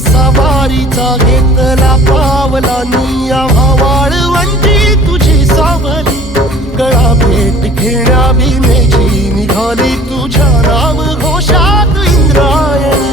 सवारीचा घेतला पावलानी आम्हा वाळवंटी तुझी सावली गळा भेट घेण्या भीमेची निघाली तुझ्या नाम घोषात इंद्रायणी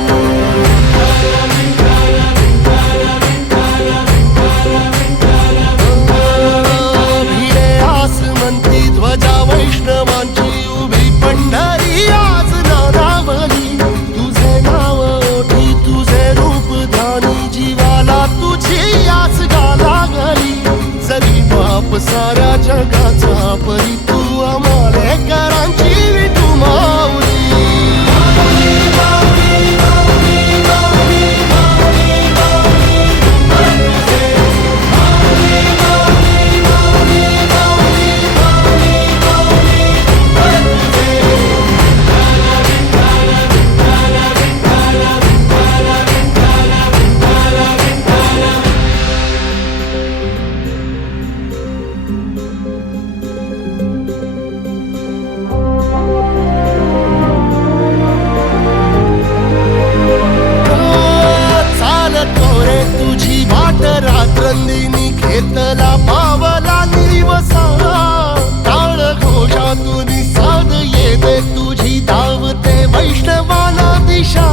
भिडे आसमंती ध्वजा वैष्णवांची उभी पंढरी आज नादावली तुझे नाव ओठी तुझे रूप ध्यानी जीवाला तुझी आस गा लागली जरी बाप साऱ्या जगाचा परी तू आमालेकरांची विठू माऊली रात्रंदिनी घेतला पावला निवसा टाळ घोषातून साध येते तुझी धावते वैष्णवाला दिशा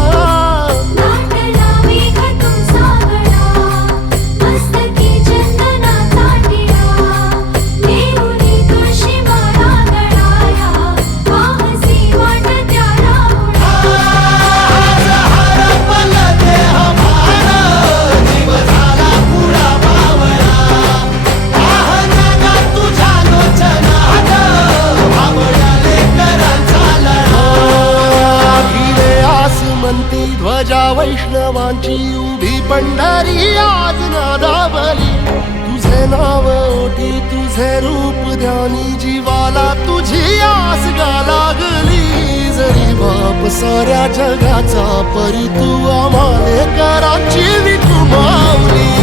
ध्वजा वैष्णवांची उभी पंढरी आज नादावली तुझे नाव ओठी तुझे रूप ध्यानी जीवाला तुझी आस गा लागली जरी बाप साऱ्या जगाचा परी तू आमालेकरांची विठू माऊली